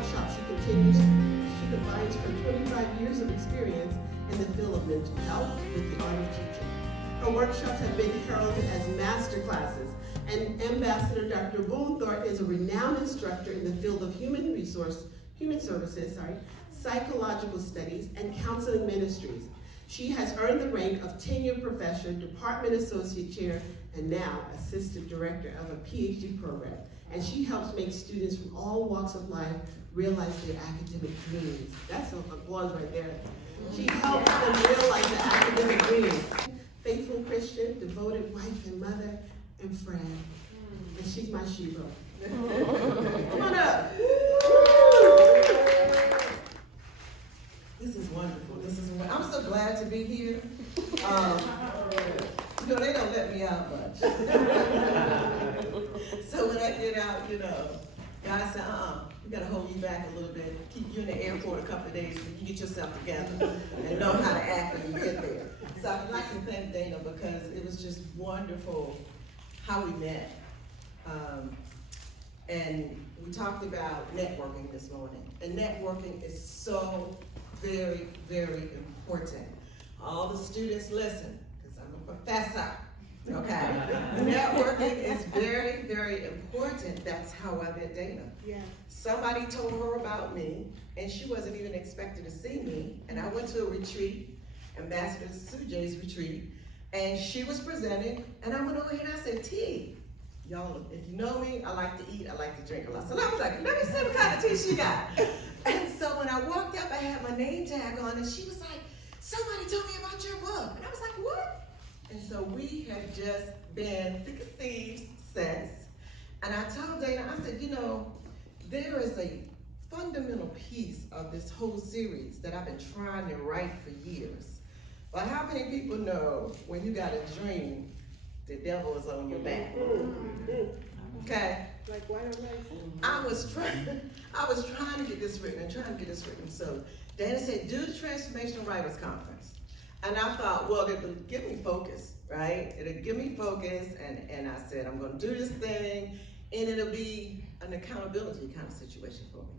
workshops, she combines her 25 years of experience in the field of mental health with the art of teaching. Her workshops have been heralded as master classes, and Ambassador Dr. Boone-Thornton is a renowned instructor in the field of human services, psychological studies, and counseling ministries. She has earned the rank of tenured professor, department associate chair, and now assistant director of a PhD program. And she helps make students from all walks of life realize their academic dreams. That's applause right there. She helps them realize their academic dreams. Faithful Christian, devoted wife and mother and friend. And she's my Sheba. Come on up. This is wonderful. I'm so glad to be here. They don't let me out much. So when I get out, God said, we gotta hold you back a little bit, keep you in the airport a couple of days so you can get yourself together and know how to act when you get there. So I'd like to thank Dana because it was just wonderful how we met. And we talked about networking this morning. And networking is so very, very important. All the students listen, because I'm a professor, okay? Networking is very, very important. That's how I met Dana. Yeah. Somebody told her about me, and she wasn't even expected to see me. And I went to a retreat, Ambassador Sujay's retreat, and she was presenting, and I went over here and I said, T, y'all, if you know me, I like to eat, I like to drink a lot. So I was like, let me see what kind of tea she got. And so when I walked up, I had my name tag on, and she was like, somebody told me about your book. And I was like, what? And so we have just been thick as thieves since. And I told Dana, I said, there is a fundamental piece of this whole series that I've been trying to write for years. But how many people know when you got a dream, the devil is on your back? Okay? Like, why don't I was trying to get this written, So Dana said, do the Transformational Writers Conference. And I thought, well, it'll give me focus, right? It'll give me focus, and I said, I'm gonna do this thing, and it'll be an accountability kind of situation for me.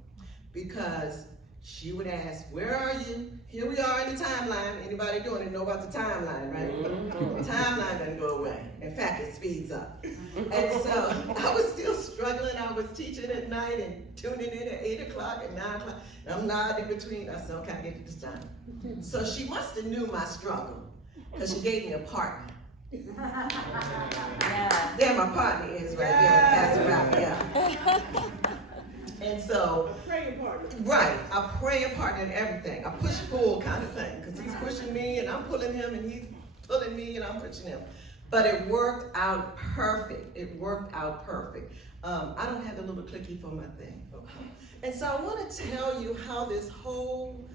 Because she would ask, where are you? Here we are in the timeline. Anybody doing it know about the timeline, right? The timeline doesn't go away. In fact, it speeds up. And so I was still struggling. I was teaching at night and tuning in at 8 o'clock and 9 o'clock. And I'm nodding in between. I said, okay, I get it this time. So she must have knew my struggle because she gave me a partner. Yeah. There my partner is right there. That's right, yeah. And so, a praying partner. Right, a praying partner in everything, a push-pull kind of thing, because he's pushing me and I'm pulling him and he's pulling me and I'm pushing him. But it worked out perfect. I don't have the little clicky for my thing. Okay. And so I want to tell you how this whole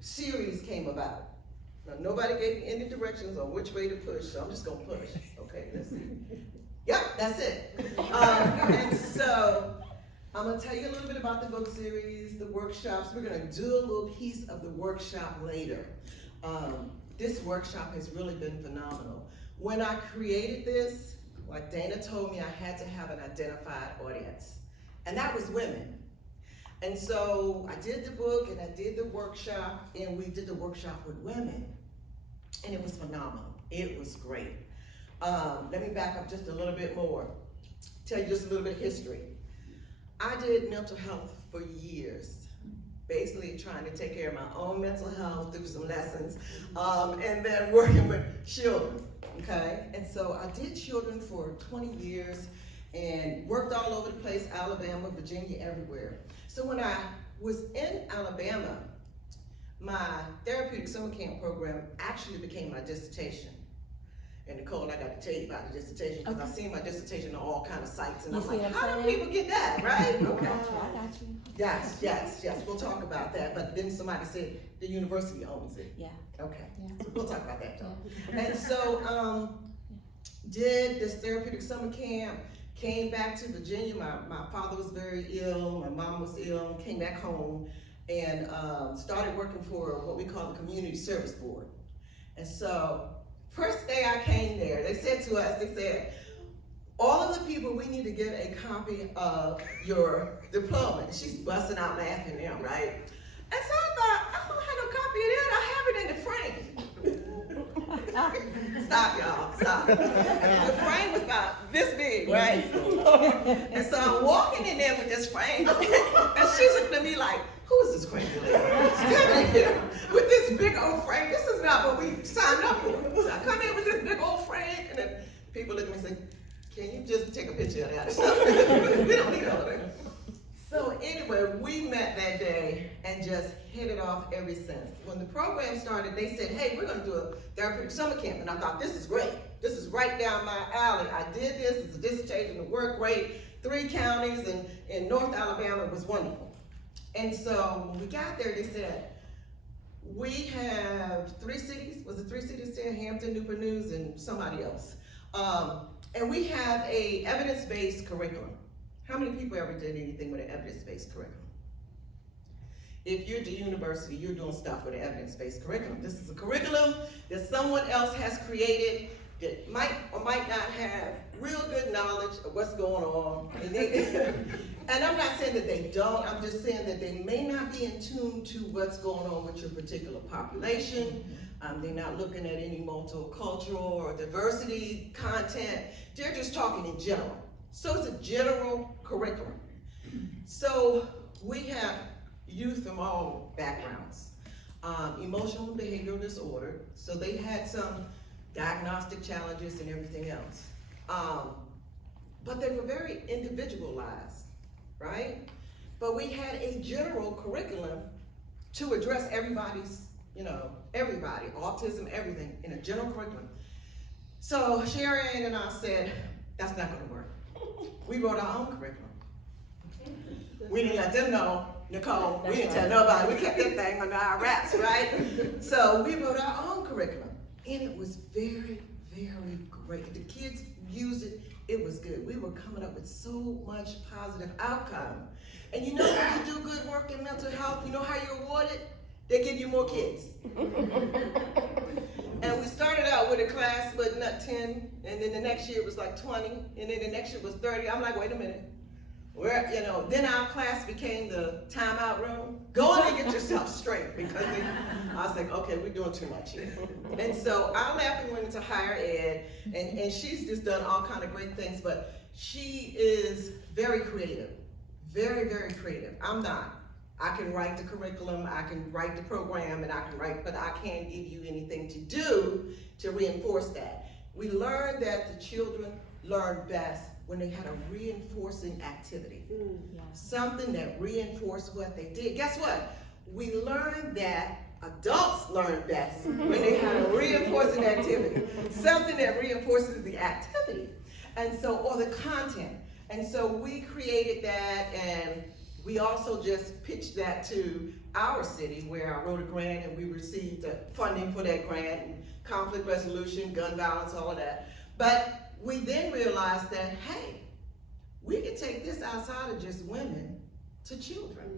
series came about. Now, nobody gave me any directions on which way to push, so I'm just going to push. Okay, let's see. Yep, that's it. And so I'm going to tell you a little bit about the book series, the workshops. We're going to do a little piece of the workshop later. This workshop has really been phenomenal. When I created this, like Dana told me, I had to have an identified audience, and that was women. And so I did the book and I did the workshop, and we did the workshop with women, and it was phenomenal. It was great. Let me back up just a little bit more, tell you just a little bit of history. I did mental health for years, basically trying to take care of my own mental health through some lessons, and then working with children, okay? And so I did children for 20 years and worked all over the place, Alabama, Virginia, everywhere. So when I was in Alabama, my therapeutic summer camp program actually became my dissertation. And Nicole, I got to tell you about the dissertation because I've seen my dissertation on all kind of sites, and I'm like, how do people get that, right? Okay. I got you. Yes. We'll talk about that. But then somebody said the university owns it. Yeah. Okay. Yeah. So we'll talk about that, though. And so, did this therapeutic summer camp. Came back to Virginia. My father was very ill. My mom was ill. Came back home and started working for what we call the Community Service Board. And so, first day I came there, they said to us, they said, all of the people, we need to get a copy of your diploma. And she's busting out laughing now, right? And so I thought, I don't have no copy of that. I have it in the frame. Stop, y'all, stop. The frame was about this big, right? And so I'm walking in there with this frame, and she's looking at me like, who is this crazy lady? She's coming in here with this big old frame. This is not what we signed up for. So I come in with this big old frame, and then people look at me and say, can you just take a picture of that? We don't need all of that. So anyway, we met that day and just hit it off ever since. When the program started, they said, hey, we're gonna do a therapeutic summer camp. And I thought, this is great. This is right down my alley. I did this, it's a dissertation, it worked great. 3 counties in North Alabama, it was wonderful. And so when we got there, they said, we have 3 cities, was it 3 cities there? Hampton, Newport News, and somebody else. And we have a evidence-based curriculum. How many people ever did anything with an evidence-based curriculum? If you're at the university, you're doing stuff with an evidence-based curriculum. This is a curriculum that someone else has created that might or might not have real good knowledge of what's going on. And I'm not saying that they don't, I'm just saying that they may not be in tune to what's going on with your particular population. They're not looking at any multicultural or diversity content. They're just talking in general. So it's a general curriculum. So we have youth from all backgrounds. Emotional and behavioral disorder. So they had some diagnostic challenges and everything else. But they were very individualized, right? But we had a general curriculum to address everybody's, everybody, autism, everything, in a general curriculum. So Sharon and I said, that's not gonna work. We wrote our own curriculum. We didn't let them know, Nicole, we didn't tell nobody, we kept that thing under our wraps, right? So we wrote our own curriculum, and it was very, very great. The kids used it, it was good. We were coming up with so much positive outcome. And you know when you do good work in mental health, you know how you're awarded? They give you more kids. And we started out with a class with not 10, and then the next year it was like 20, and then the next year was 30. I'm like, wait a minute. Then our class became the timeout room. Go in and get yourself straight, because I was like, okay, we're doing too much here. And so I left and went into higher ed, and she's just done all kind of great things, but she is very creative, very, very creative. I'm not. I can write the curriculum, I can write the program, and I can write, but I can't give you anything to do to reinforce that. We learned that the children learn best when they had a reinforcing activity. Something that reinforced what they did. Guess what? We learned that adults learn best when they had a reinforcing activity. Something that reinforces the activity. And so, or the content. And so we created that, and we also just pitched that to our city, where I wrote a grant and we received funding for that grant, and conflict resolution, gun violence, all of that. But we then realized that, hey, we can take this outside of just women to children.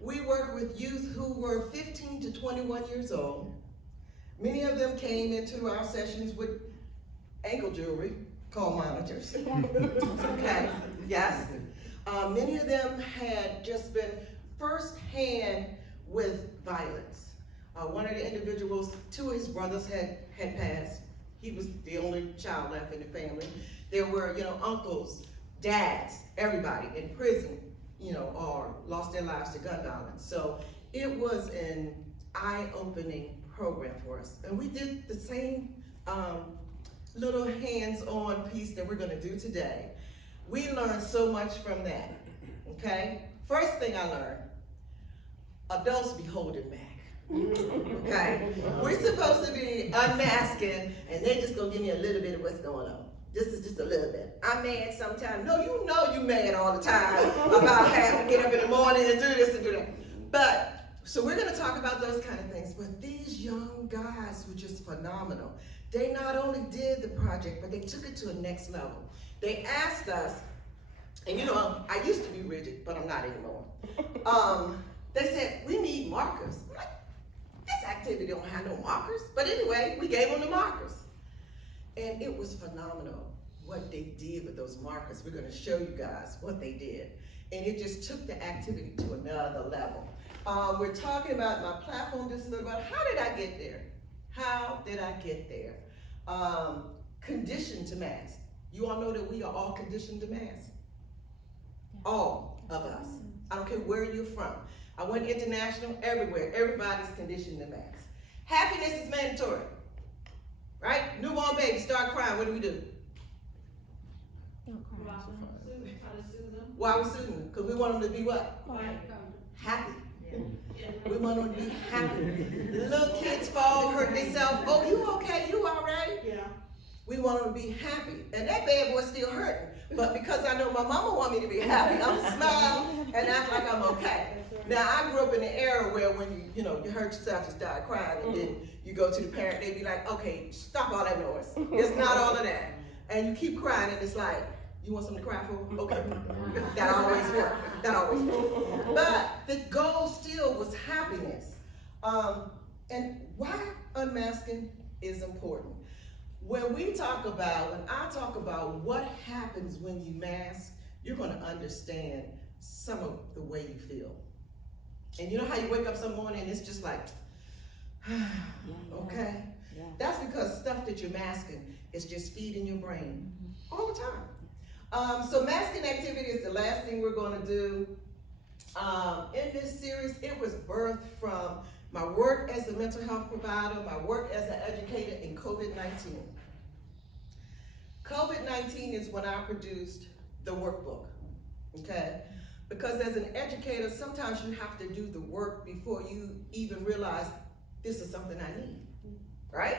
We work with youth who were 15 to 21 years old. Many of them came into our sessions with ankle jewelry called monitors. Okay, yes. Many of them had just been firsthand with violence. One of the individuals, 2 of his brothers had passed. He was the only child left in the family. There were, uncles, dads, everybody in prison, or lost their lives to gun violence. So it was an eye-opening program for us. And we did the same little hands-on piece that we're gonna do today. We learned so much from that, okay? First thing I learned, adults be holding back. Okay, we're supposed to be unmasking, and they just gonna give me a little bit of what's going on. This is just a little bit. I'm mad sometimes. No, you know you mad all the time about having to get up in the morning and do this and do that. But, so we're gonna talk about those kind of things, but these young guys were just phenomenal. They not only did the project, but they took it to a next level. They asked us, and I used to be rigid, but I'm not anymore. They said, we need markers. I'm like, this activity don't have no markers. But anyway, we gave them the markers. And it was phenomenal. what they did with those markers. We're gonna show you guys what they did. And it just took the activity to another level. We're talking about my platform just a little bit. How did I get there? How did I get there? Conditioned to mask. You all know that we are all conditioned to mask. All of us. I don't care where you're from. I went international, everywhere. Everybody's conditioned to mask. Happiness is mandatory. Right? Newborn baby start crying. What do we do? Don't cry. Why are we soothing them? Because we want them to be what? Happy. We want them to be happy. The little kids fall, hurt themselves. Oh, you okay? You all right? Yeah. We want them to be happy. And that bad boy's still hurting. But because I know my mama want me to be happy, I'm smile and act like I'm okay. Now, I grew up in an era where when you hurt yourself, you start crying, and then you go to the parent, they be like, okay, stop all that noise. It's not all of that. And you keep crying, and it's like, you want something to cry for? Okay. That always worked. That always worked. But the goal still was happiness. And why unmasking is important. When I talk about what happens when you mask, you're gonna understand some of the way you feel. And you know how you wake up some morning and it's just like, okay? Yeah. That's because stuff that you're masking is just feeding your brain all the time. So masking activity is the last thing we're gonna do. In this series, it was birthed from my work as a mental health provider, my work as an educator in COVID-19. COVID-19 is when I produced the workbook, okay? Because as an educator, sometimes you have to do the work before you even realize this is something I need, right?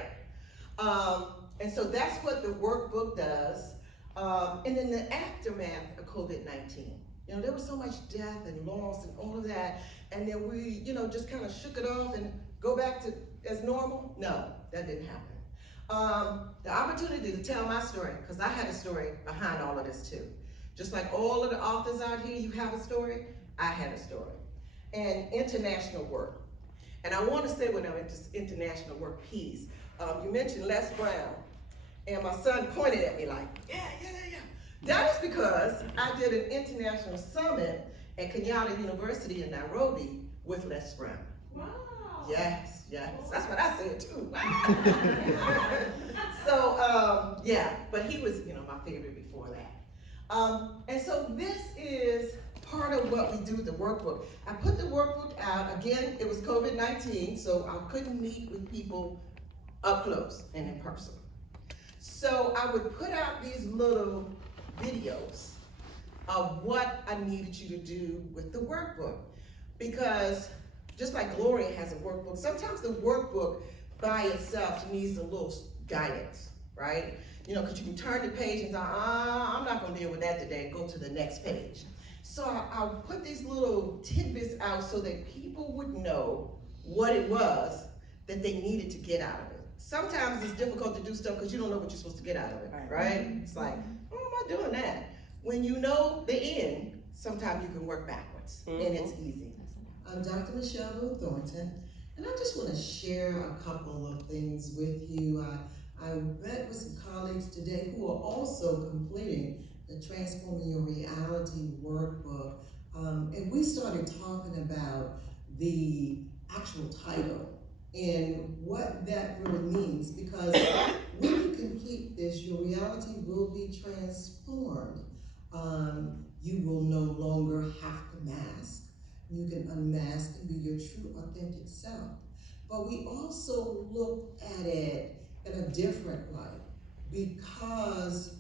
And so that's what the workbook does. And in the aftermath of COVID-19, there was so much death and loss and all of that, and then we, just kind of shook it off and go back to as normal. No, that didn't happen. The opportunity to tell my story, because I had a story behind all of this too. Just like all of the authors out here, you have a story, I had a story. And international work. And I want to say when I went to international work piece, you mentioned Les Brown, and my son pointed at me like, yeah. That is because I did an international summit at Kenyatta University in Nairobi with Les Brown. Wow. Yes, that's what I said too. So, but he was, my favorite before that. And so this is part of what we do with the workbook. I put the workbook out, again, it was COVID-19, so I couldn't meet with people up close and in person. So I would put out these little videos of what I needed you to do with the workbook. Because just like Gloria has a workbook, sometimes the workbook by itself needs a little guidance, right? Because you can turn the page and say, I'm not gonna deal with that today, go to the next page. So I'll put these little tidbits out so that people would know what it was that they needed to get out of it. Sometimes it's difficult to do stuff because you don't know what you're supposed to get out of it, right? It's like, oh, am I doing that? When you know the end, sometimes you can work backwards, and it's easy. I'm Dr. Michelle Boone-Thornton, and I just want to share a couple of things with you. I met with some colleagues today who are also completing the Transforming Your Reality workbook, and we started talking about the actual title and what that really means, because when you complete this, your reality will be transformed. You will no longer have to mask. You can unmask and be your true, authentic self. But we also look at it in a different light, because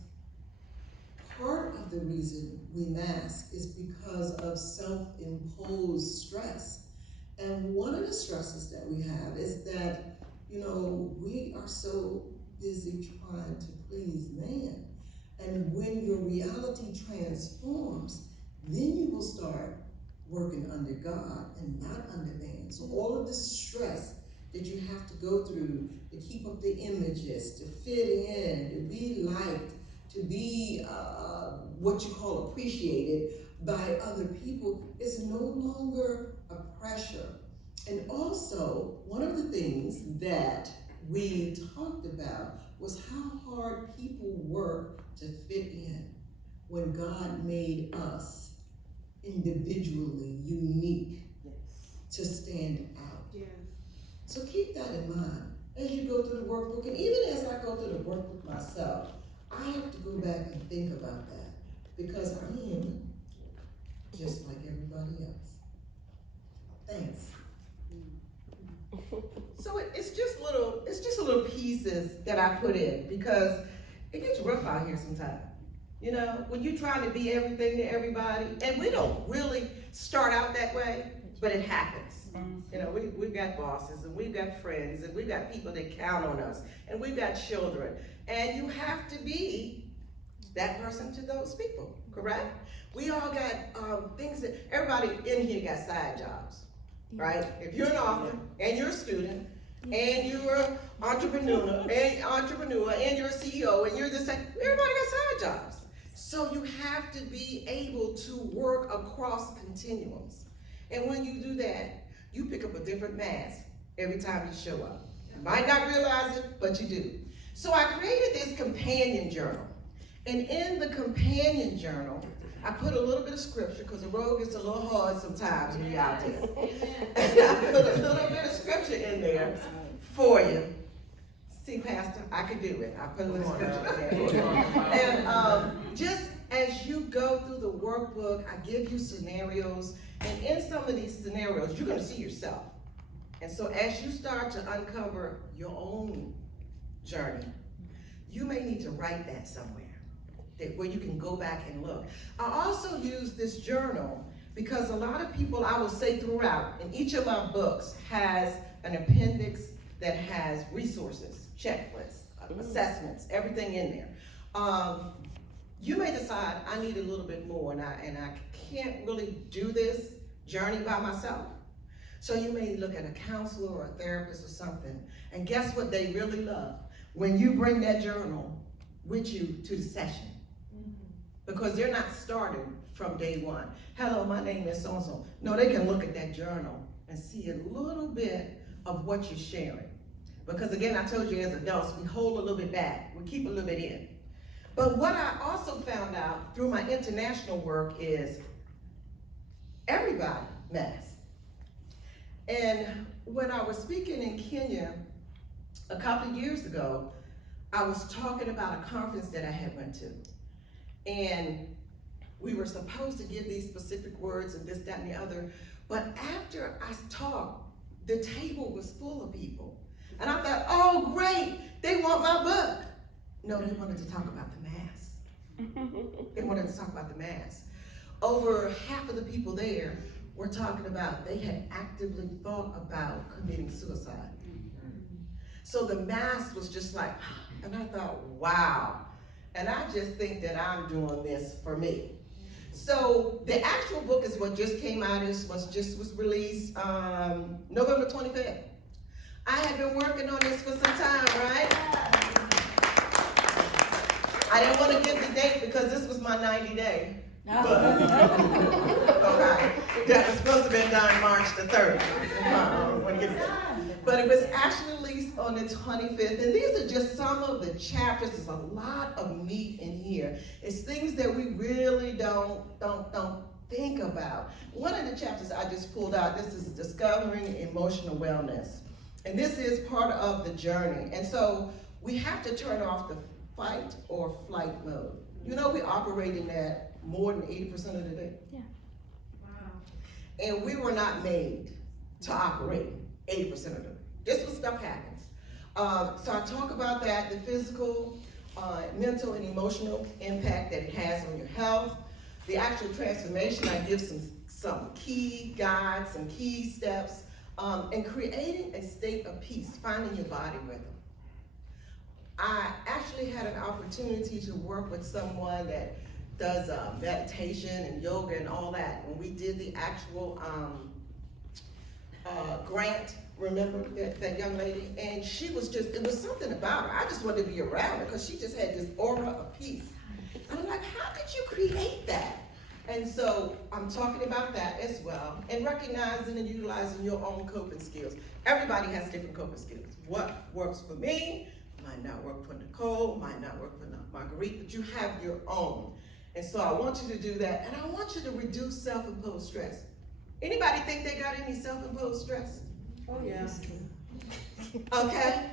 part of the reason we mask is because of self-imposed stress. And one of the stresses that we have is that, we are so busy trying to please man. And when your reality transforms, then you will start working under God and not under man. So all of the stress that you have to go through to keep up the images, to fit in, to be liked, to be what you call appreciated by other people is no longer a pressure. And also, one of the things that we talked about was how hard people work to fit in when God made us individually unique to stand out. Yes. So keep that in mind as you go through the workbook, and even as I go through the workbook myself, I have to go back and think about that because I'm human, just like everybody else. Thanks. So it's just little pieces that I put in because it gets rough out here sometimes. You know, when you're trying to be everything to everybody, and we don't really start out that way, but it happens. You know, we've got bosses, and we've got friends, and we've got people that count on us, and we've got children, and you have to be that person to those people, correct? We all got things that, everybody in here got side jobs, right? If you're an author, and you're a student, and you're an entrepreneur, and you're a CEO, and you're this, everybody got side jobs. So you have to be able to work across continuums. And when you do that, you pick up a different mask every time you show up. You might not realize it, but you do. So I created this companion journal. And in the companion journal, I put a little bit of scripture, because the road gets a little hard sometimes when you're out there. And I put a little bit of scripture in there for you. See, Pastor, I could do it. I put a little scripture in there for you. And just as you go through the workbook, I give you scenarios. And in some of these scenarios, you're going to see yourself. And so as you start to uncover your own journey, you may need to write that somewhere where you can go back and look. I also use this journal because a lot of people, I will say throughout, in each of my books has an appendix that has resources, checklists, assessments, everything in there. You may decide I need a little bit more and I can't really do this journey by myself. So you may look at a counselor or a therapist or something, and guess what they really love? When you bring that journal with you to the session. Because they're not starting from day one. Hello, my name is so-and-so. No, they can look at that journal and see a little bit of what you're sharing. Because again, I told you as adults, we hold a little bit back. We keep a little bit in. But what I also found out through my international work is everybody matters. And when I was speaking in Kenya a couple of years ago, I was talking about a conference that I had went to. And we were supposed to give these specific words and this, that, and the other. But after I talked, the table was full of people. And I thought, oh, great, they want my book. No, they wanted to talk about the mass. They wanted to talk about the mass. Over half of the people there were talking about they had actively thought about committing suicide. So the mass was just like, and I thought, wow. And I just think that I'm doing this for me. So the actual book is what just came out, was released November 25th. I have been working on this for some time, right? I didn't want to give the date because this was my 90-day. But, okay, that was supposed to be done March the 3rd. But it was actually released on the 25th, and these are just some of the chapters. There's a lot of meat in here. It's things that we really don't think about. One of the chapters I just pulled out, this is Discovering Emotional Wellness. And this is part of the journey. And so we have to turn off the fight or flight mode. You know, we operate in that more than 80% of the day. Yeah. Wow. And we were not made to operate 80% of the day. Just when stuff happens. So I talk about that, the physical, mental, and emotional impact that it has on your health. The actual transformation, I give some key guides, some key steps, and creating a state of peace, finding your body rhythm. I actually had an opportunity to work with someone that does meditation and yoga and all that. When we did the actual grant, remember that young lady? And she was just, it was something about her. I just wanted to be around her because she just had this aura of peace. And I'm like, how could you create that? And so I'm talking about that as well, and recognizing and utilizing your own coping skills. Everybody has different coping skills. What works for me might not work for Nicole, might not work for Marguerite, but you have your own. And so I want you to do that, and I want you to reduce self-imposed stress. Anybody think they got any self-imposed stress? Oh, yeah. Okay?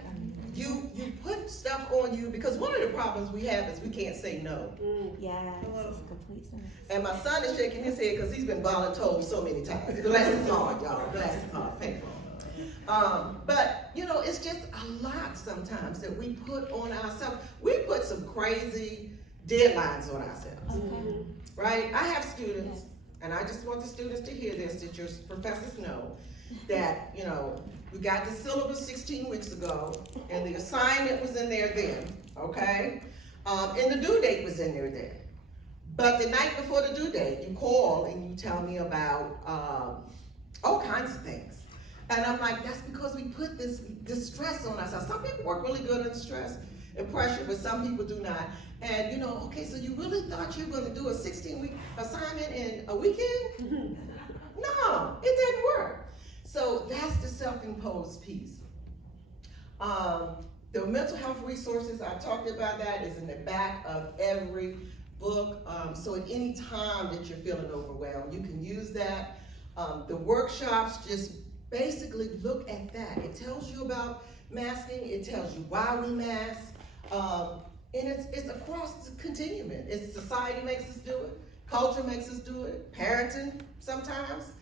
You put stuff on you, because one of the problems we have is we can't say no. Yeah, it's complete sense. And my son is shaking his head because he's been voluntold so many times. Bless his heart, y'all. Bless his heart. Thank you. But, you know, it's just a lot sometimes that we put on ourselves. We put some crazy deadlines on ourselves, Okay. right? I have students, and I just want the students to hear this, that your professors know, that, you know, we got the syllabus 16 weeks ago, and the assignment was in there then, okay? And the due date was in there then. But the night before the due date, you call and you tell me about all kinds of things. And I'm like, that's because we put this stress on ourselves. Some people work really good under stress and pressure, but some people do not. And you know, okay, so you really thought you were gonna do a 16-week assignment in a weekend? No, it didn't work. So that's the self-imposed piece. The mental health resources, I talked about that, is in the back of every book. So at any time that you're feeling overwhelmed, you can use that. The workshops, just basically look at that. It tells you about masking, it tells you why we mask, and it's across the continuum. It's society makes us do it, culture makes us do it, parenting sometimes,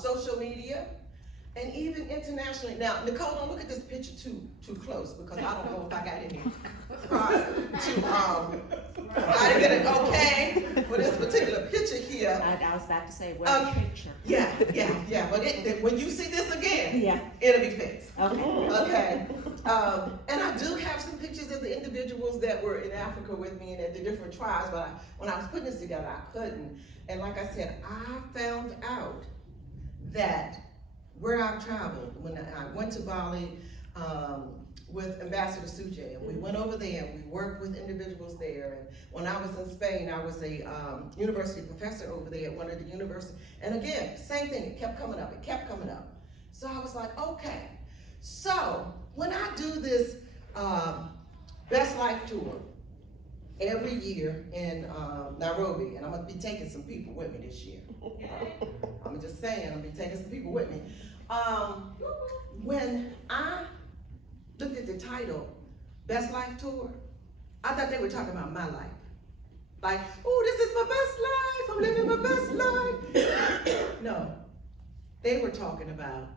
social media, and even internationally. Now, Nicole, don't look at this picture too close, because I don't know if I got any prior to, I didn't get it okay for this particular picture here. I was about to say, where's the picture? Yeah, but when you see this again, Yeah. it'll be fixed. Okay. Okay. And I do have some pictures of the individuals that were in Africa with me and at the different tribes, but when I was putting this together, I couldn't. And like I said, I found out that where I've traveled, when I went to Bali with Ambassador Suje, and we went over there and we worked with individuals there. And when I was in Spain, I was a university professor over there at one of the universities. And again, same thing, it kept coming up. So I was like, okay. So when I do this Best Life Tour every year in Nairobi, and I'm gonna be taking some people with me this year. I'm just saying, I'm gonna be taking some people with me. When I looked at the title, Best Life Tour, I thought they were talking about my life. Like, oh, this is my best life, I'm living my best life. No, they were talking about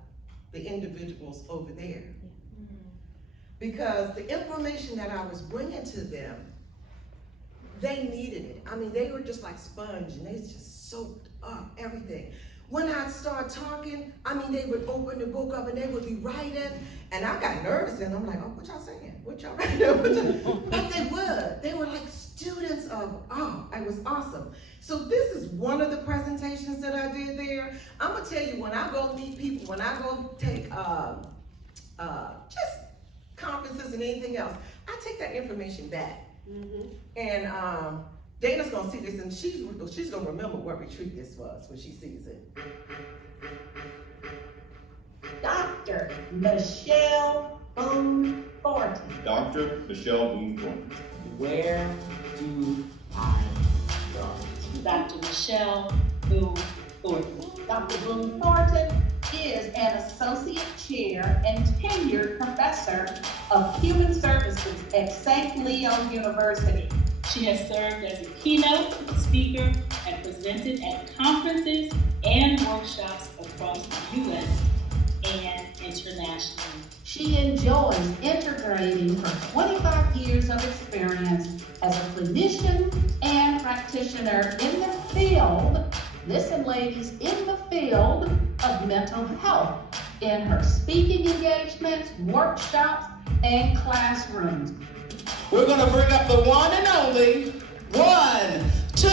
the individuals over there. Because the information that I was bringing to them, they needed it. I mean, they were just like sponge, and they just soaked up everything. When I start talking, I mean, they would open the book up and they would be writing, and I got nervous, and I'm like, oh, what y'all saying? What y'all writing? But they were like students of, it was awesome. So this is one of the presentations that I did there. I'm gonna tell you, when I go meet people, when I go take just conferences and anything else, I take that information back. And Dana's gonna see this, and she's gonna remember what retreat this was when she sees it. Dr. Michelle Boone-Thornton. Dr. Michelle Boone-Thornton. Where do I start? Dr. Michelle Boone-Thornton. Dr. Boone-Thornton is an associate chair and tenured professor of human services at St. Leo University. She has served as a keynote speaker and presented at conferences and workshops across the U.S. and internationally. She enjoys integrating her 25 years of experience as a clinician and practitioner in the field, listen ladies, in the field of mental health in her speaking engagements, workshops, and classrooms. We're going to bring up the one and only 1, 2,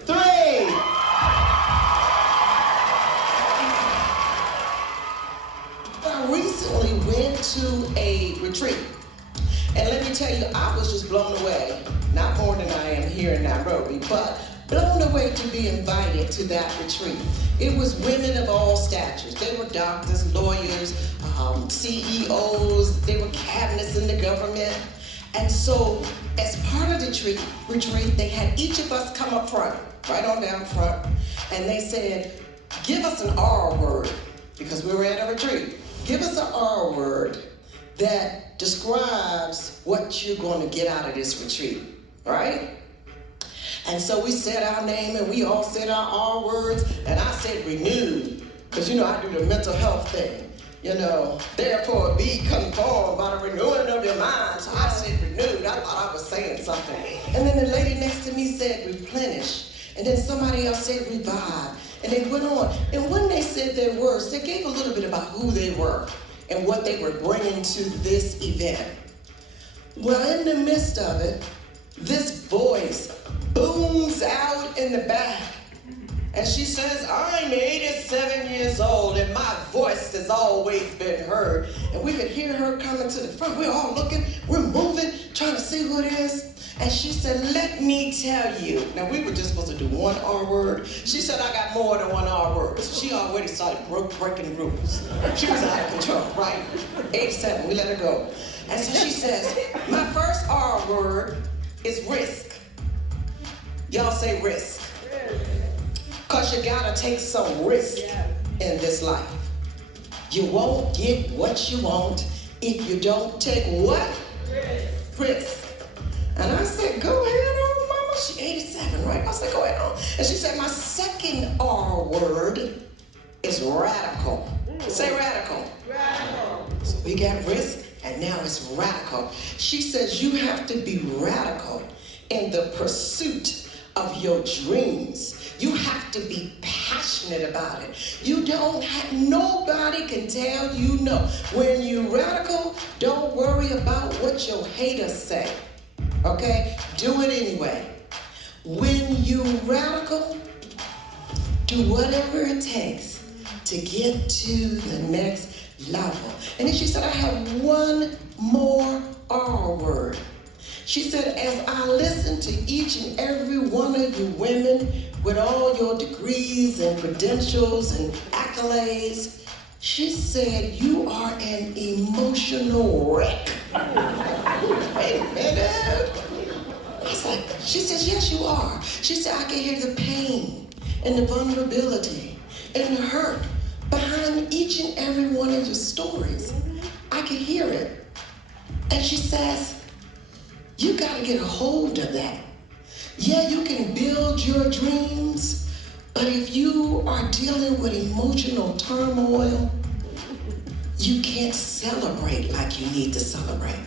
3. I recently went to a retreat, and let me tell you, I was just blown away. Not more than I am here in Nairobi, but blown away to be invited to that retreat. It was women of all statures. They were doctors, lawyers, CEOs, they were cabinets in the government. And so, as part of the retreat, they had each of us come up front, right on down front, and they said, give us an R word, because we were at a retreat. Give us an R word that describes what you're going to get out of this retreat, right? And so we said our name, and we all said our R words, and I said renewed, because I do the mental health thing. Therefore be conformed by the renewing of your mind. So I said renewed. I thought I was saying something. And then the lady next to me said replenish. And then somebody else said revive. And they went on. And when they said their words, they gave a little bit about who they were and what they were bringing to this event. Well, in the midst of it, this voice booms out in the back. And she says, I'm 87 years old and my voice has always been heard. And we could hear her coming to the front. We're all looking, we're moving, trying to see who it is. And she said, let me tell you. Now we were just supposed to do one R word. She said, I got more than one R word. So she already started breaking rules. She was out of control, right? 87, we let her go. And so she says, my first R word is risk. Y'all say risk. Because you gotta take some risk in this life. You won't get what you want if you don't take what? Risk. And I said, go ahead on, mama. She's 87, right? I said, go ahead on. And she said, my second R word is radical. Say radical. Radical. So we got risk, and now it's radical. She says you have to be radical in the pursuit of your dreams. You have to be passionate about it. Nobody can tell you no. When you're radical, don't worry about what your haters say. Okay? Do it anyway. When you're radical, do whatever it takes to get to the next level. And then she said, I have one more R word. She said, as I listen to each and every one of you women with all your degrees and credentials and accolades, she said, you are an emotional wreck. Wait a minute. I was like, she says, yes, you are. She said, I can hear the pain and the vulnerability and the hurt behind each and every one of your stories. I can hear it. And she says, you got to get a hold of that. Yeah, you can build your dreams, but if you are dealing with emotional turmoil, you can't celebrate like you need to celebrate.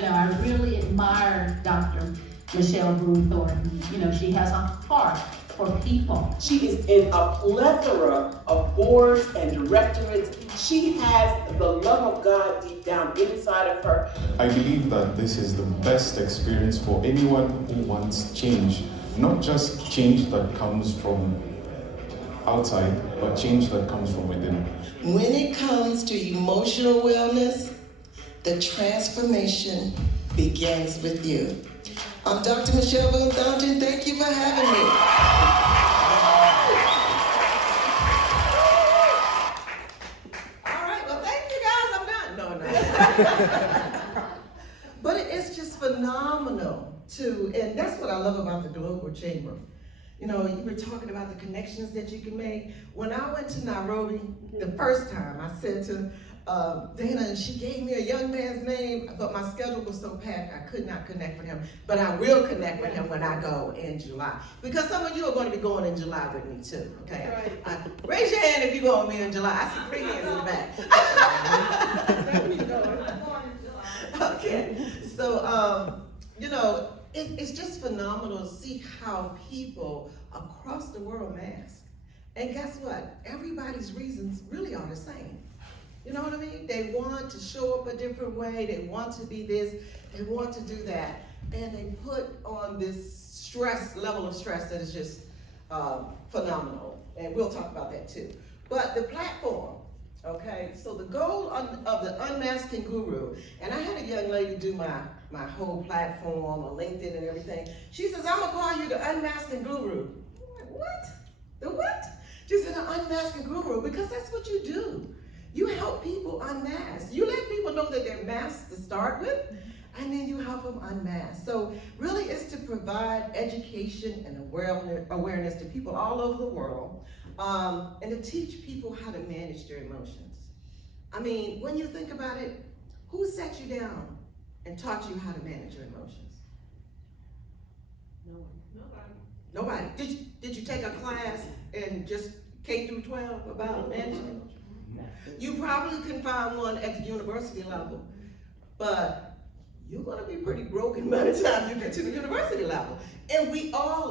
I really admire Dr. Michelle Boone-Thornton. She has a heart for people. She is in a plethora of boards and directorates. She has the love of God deep down inside of her. I believe that this is the best experience for anyone who wants change. Not just change that comes from outside, but change that comes from within. When it comes to emotional wellness, the transformation begins with you. I'm Dr. Michelle Boone-Thornton. Thank you for having me. All right, well, thank you guys. I'm done. No. But it's just phenomenal and that's what I love about the Global Chamber. You were talking about the connections that you can make. When I went to Nairobi the first time, I said to Dana, and she gave me a young man's name, but my schedule was so packed I could not connect with him. But I will connect with him when I go in July. Because some of you are going to be going in July with me too, okay? Raise your hand if you go with me in July. I see 3 hands in the back. Okay, so, it's just phenomenal to see how people across the world mask. And guess what? Everybody's reasons really are the same. You know what I mean? They want to show up a different way. They want to be this. They want to do that. And they put on this level of stress that is just phenomenal. And we'll talk about that too. But the platform, okay? So the goal of the Unmasking Guru, and I had a young lady do my whole platform on LinkedIn and everything. She says, I'm gonna call you the Unmasking Guru. because that's what you do. You help people unmask. You let people know that they're masked to start with, and then you help them unmask. So really it's to provide education and awareness to people all over the world, and to teach people how to manage their emotions. I mean, when you think about it, who sat you down and taught you how to manage your emotions? Nobody. Did you take a class in just K through 12 about management? You probably can find one at the university level, but you're gonna be pretty broken by the time you get to the university level. And we all